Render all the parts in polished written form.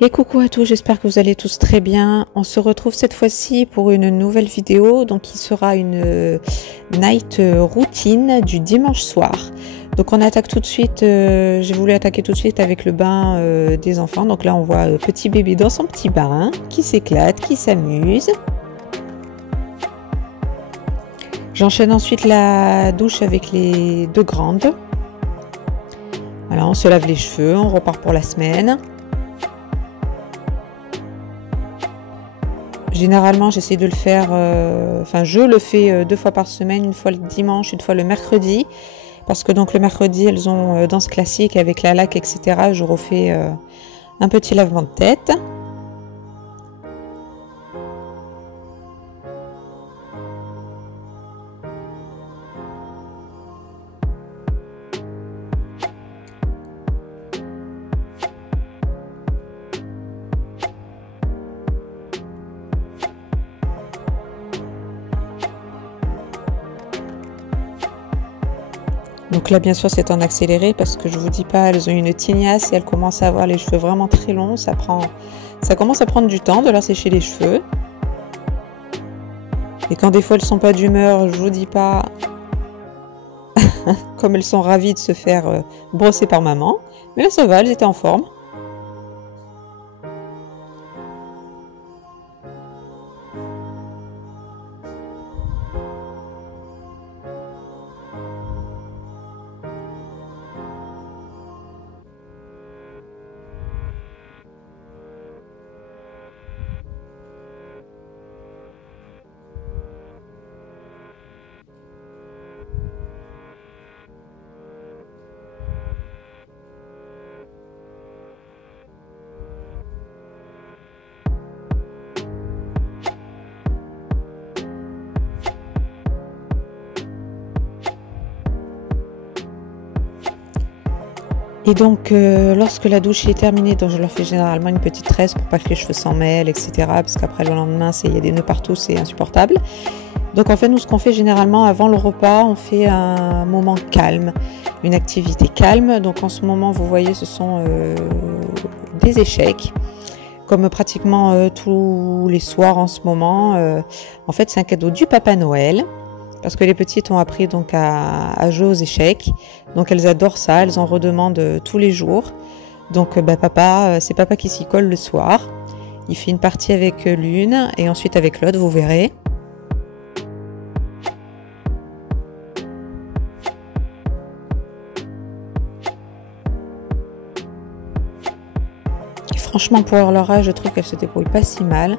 Et coucou à tous, j'espère que vous allez tous très bien. On se retrouve cette fois-ci pour une nouvelle vidéo, donc qui sera une night routine du dimanche soir. Donc on attaque tout de suite, j'ai voulu attaquer tout de suite avec le bain des enfants. Donc là on voit petit bébé dans son petit bain, qui s'éclate, qui s'amuse. J'enchaîne ensuite la douche avec les deux grandes. Voilà, on se lave les cheveux, on repart pour la semaine. Généralement, j'essaie de le faire, je le fais 2 fois par semaine, une fois le dimanche, une fois le mercredi. Parce que donc le mercredi, elles ont danse classique avec la laque, etc. Je refais un petit lavement de tête. Donc là, bien sûr, c'est en accéléré parce que je vous dis pas, elles ont une tignasse et elles commencent à avoir les cheveux vraiment très longs. Ça commence à prendre du temps de leur sécher les cheveux. Et quand des fois elles sont pas d'humeur, je vous dis pas, comme elles sont ravies de se faire brosser par maman. Mais là, ça va, elles étaient en forme. Et donc, lorsque la douche est terminée, donc je leur fais généralement une petite tresse pour pas que les cheveux s'en mêlent, etc. Parce qu'après le lendemain, il y a des nœuds partout, c'est insupportable. Donc en fait, nous, ce qu'on fait généralement avant le repas, on fait un moment calme, une activité calme. Donc en ce moment, vous voyez, ce sont des échecs, comme pratiquement tous les soirs en ce moment. En fait, c'est un cadeau du Papa Noël. Parce que les petites ont appris donc à jouer aux échecs. Donc elles adorent ça, elles en redemandent tous les jours. Donc c'est papa qui s'y colle le soir. Il fait une partie avec l'une et ensuite avec l'autre, vous verrez. Et franchement, pour leur âge, je trouve qu'elles se débrouillent pas si mal.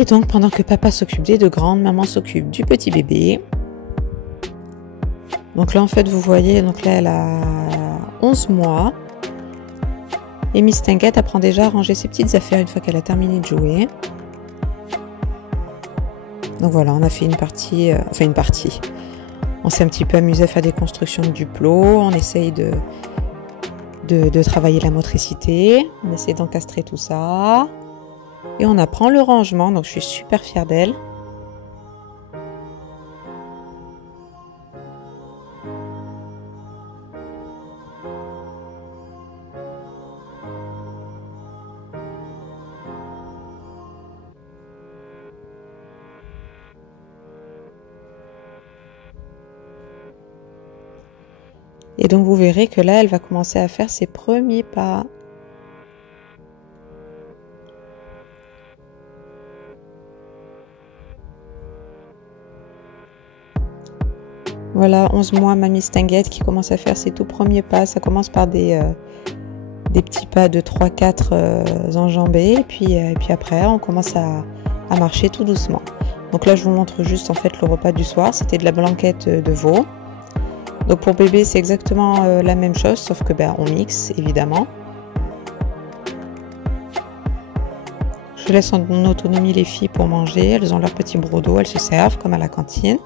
Et donc pendant que papa s'occupe des deux grandes, maman s'occupe du petit bébé. Donc là en fait vous voyez, donc là elle a 11 mois. Et Miss Tinguette apprend déjà à ranger ses petites affaires une fois qu'elle a terminé de jouer. Donc voilà, on a fait une partie, On s'est un petit peu amusé à faire des constructions de duplo, on essaye de travailler la motricité, on essaie d'encastrer tout ça. Et on apprend le rangement, donc je suis super fière d'elle. Et donc vous verrez que là, elle va commencer à faire ses premiers pas. Voilà, 11 mois, Mamie Stinguette qui commence à faire ses tout premiers pas. Ça commence par des petits pas de 3-4 enjambés. Et puis après, on commence à marcher tout doucement. Donc là, je vous montre juste en fait le repas du soir. C'était de la blanquette de veau. Donc pour bébé, c'est exactement la même chose, sauf que on mixe, évidemment. Je laisse en autonomie les filles pour manger. Elles ont leur petit brodo, elles se servent comme à la cantine.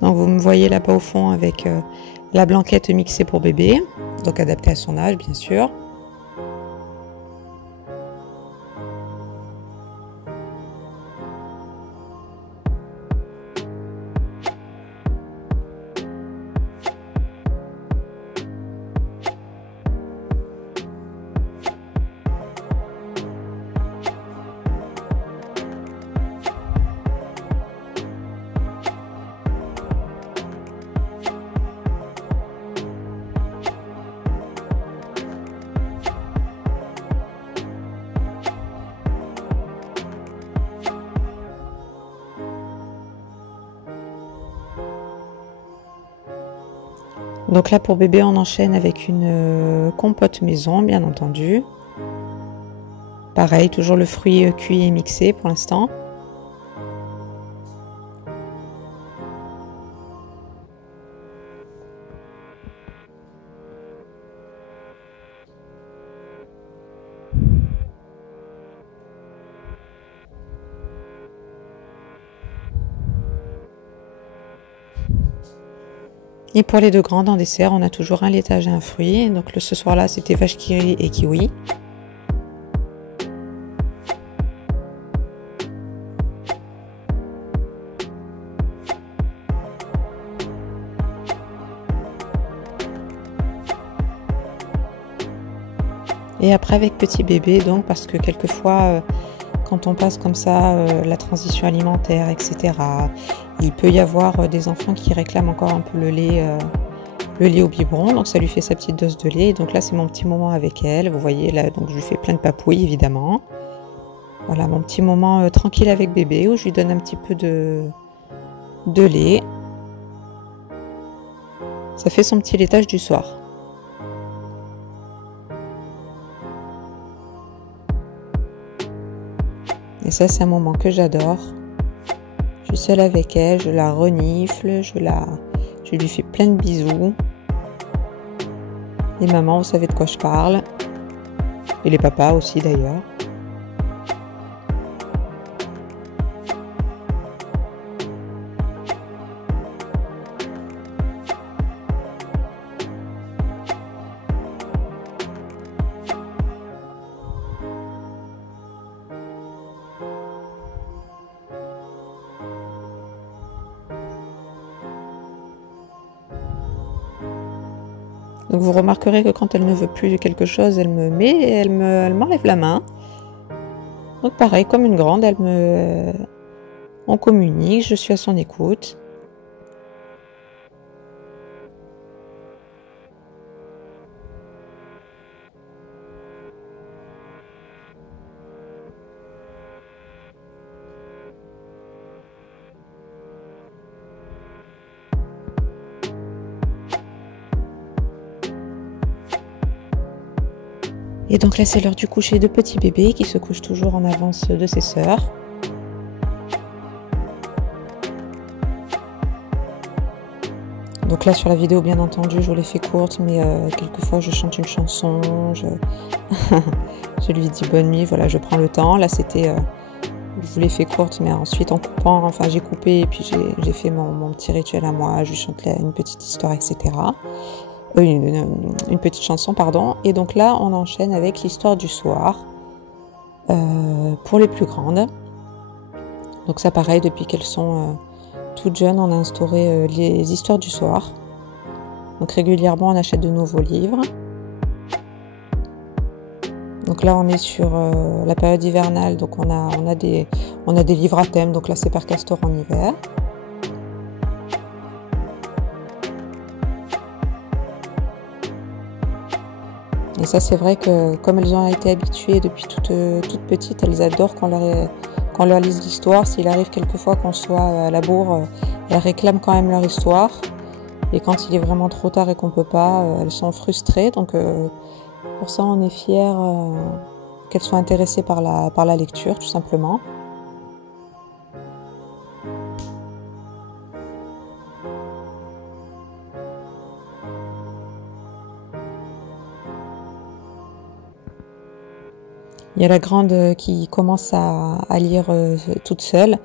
Donc vous me voyez là-bas au fond avec la blanquette mixée pour bébé, donc adaptée à son âge bien sûr. Donc là pour bébé on enchaîne avec une compote maison bien entendu. Pareil, toujours le fruit cuit et mixé pour l'instant. Et pour les deux grandes en dessert, on a toujours un laitage et un fruit. Donc ce soir-là, c'était vache qui rit et kiwi. Et après avec petit bébé, donc parce que quelquefois, quand on passe comme ça la transition alimentaire, etc., il peut y avoir des enfants qui réclament encore un peu le lait au biberon, donc ça lui fait sa petite dose de lait. Donc là c'est mon petit moment avec elle, vous voyez là, donc je lui fais plein de papouilles évidemment. Voilà mon petit moment tranquille avec bébé où je lui donne un petit peu de lait. Ça fait son petit laitage du soir. Et ça c'est un moment que j'adore. Je suis seule avec elle, je la renifle, je lui fais plein de bisous. Les mamans, vous savez de quoi je parle. Et les papas aussi d'ailleurs. Donc vous remarquerez que quand elle ne veut plus quelque chose, elle m'enlève la main. Donc pareil, comme une grande, on communique, je suis à son écoute. Et donc là c'est l'heure du coucher de petit bébé qui se couche toujours en avance de ses sœurs. Donc là sur la vidéo bien entendu je vous l'ai fait courte, mais quelquefois je chante une chanson, je lui dis bonne nuit, voilà, je prends le temps. Là c'était, je vous l'ai fait courte, mais ensuite en coupant, enfin j'ai coupé et puis j'ai fait mon petit rituel à moi, je lui chante une petite histoire, etc. Une petite chanson, pardon. Et donc là on enchaîne avec l'histoire du soir pour les plus grandes. Donc ça pareil, depuis qu'elles sont toutes jeunes, on a instauré les histoires du soir. Donc régulièrement on achète de nouveaux livres. Donc là on est sur la période hivernale, donc on a des livres à thème, donc là c'est Père Castor en hiver. Et ça c'est vrai que comme elles ont été habituées depuis toutes petites, elles adorent qu'on leur lise l'histoire. S'il arrive quelquefois qu'on soit à la bourre, elles réclament quand même leur histoire. Et quand il est vraiment trop tard et qu'on peut pas, elles sont frustrées. Donc pour ça on est fiers qu'elles soient intéressées par la lecture tout simplement. Il y a la grande qui commence à lire toute seule.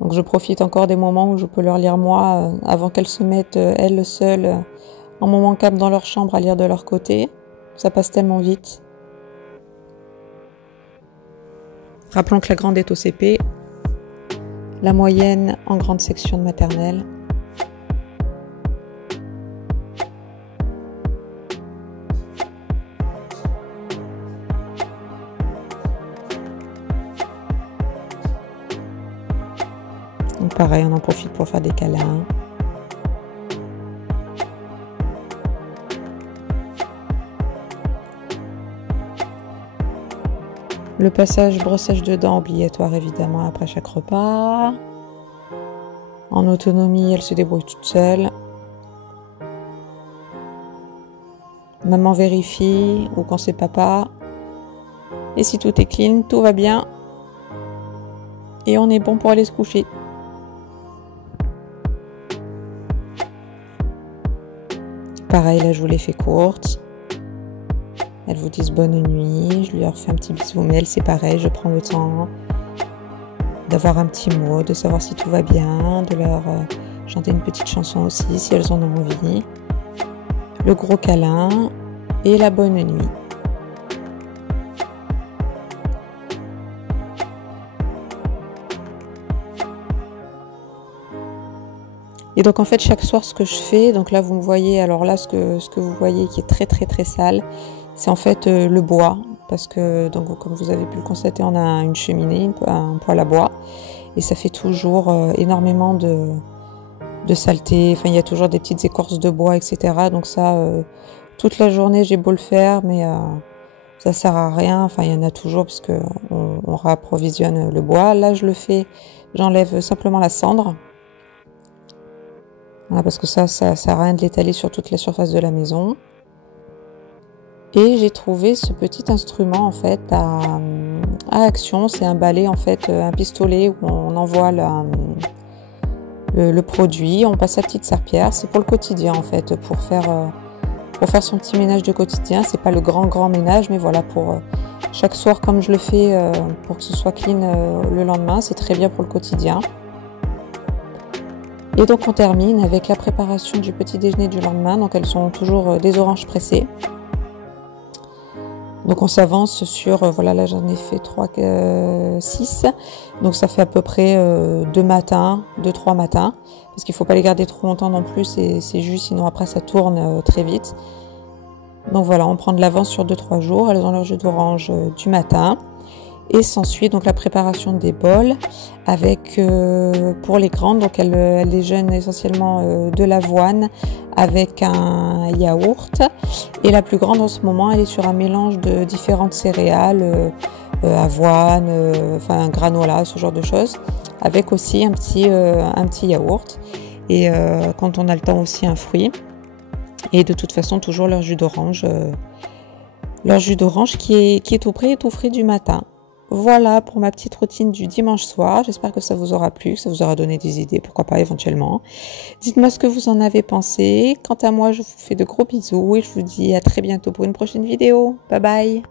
Donc je profite encore des moments où je peux leur lire moi avant qu'elles se mettent elles seules en moment calme dans leur chambre à lire de leur côté. Ça passe tellement vite. Rappelons que la grande est au CP, la moyenne en grande section de maternelle. Donc pareil, on en profite pour faire des câlins. Le passage brossage de dents obligatoire évidemment après chaque repas. En autonomie, elle se débrouille toute seule. Maman vérifie ou quand c'est papa. Et si tout est clean, tout va bien. Et on est bon pour aller se coucher. Pareil, là je vous l'ai fait courte. Elles vous disent bonne nuit, je leur fais un petit bisou, mais elles c'est pareil, je prends le temps d'avoir un petit mot, de savoir si tout va bien, de leur chanter une petite chanson aussi si elles en ont envie. Le gros câlin et la bonne nuit. Et donc en fait chaque soir ce que je fais, donc là vous me voyez, alors là ce que vous voyez qui est très très très sale, c'est en fait le bois, parce que donc comme vous avez pu le constater, on a une cheminée, un poêle à bois, et ça fait toujours énormément de saleté. Enfin il y a toujours des petites écorces de bois, etc. Donc ça toute la journée j'ai beau le faire, mais ça sert à rien. Enfin il y en a toujours parce que on réapprovisionne le bois. Là je le fais, j'enlève simplement la cendre. Voilà, parce que ça sert à rien de l'étaler sur toute la surface de la maison. Et j'ai trouvé ce petit instrument en fait à action. C'est un balai en fait, un pistolet où on envoie le produit. On passe sa petite serpillière. C'est pour le quotidien en fait, pour faire son petit ménage de quotidien. C'est pas le grand ménage, mais voilà, pour chaque soir comme je le fais pour que ce soit clean le lendemain. C'est très bien pour le quotidien. Et donc on termine avec la préparation du petit déjeuner du lendemain. Donc elles sont toujours des oranges pressées. Donc on s'avance sur, voilà, là j'en ai fait 6. Donc ça fait à peu près 2 matins, 2-3 matins. Parce qu'il ne faut pas les garder trop longtemps non plus, c'est juste, sinon après ça tourne très vite. Donc voilà, on prend de l'avance sur 2-3 jours. Elles ont leur jus d'orange du matin. Et s'ensuit donc la préparation des bols avec, pour les grandes, donc elles déjeunent essentiellement de l'avoine avec un yaourt. Et la plus grande en ce moment, elle est sur un mélange de différentes céréales, avoine, enfin granola, ce genre de choses, avec aussi un petit yaourt. Et quand on a le temps aussi un fruit. Et de toute façon toujours leur jus d'orange leur jus d'orange qui est tout prêt et tout frais du matin. Voilà pour ma petite routine du dimanche soir. J'espère que ça vous aura plu, que ça vous aura donné des idées, pourquoi pas éventuellement. Dites-moi ce que vous en avez pensé. Quant à moi, je vous fais de gros bisous et je vous dis à très bientôt pour une prochaine vidéo. Bye bye!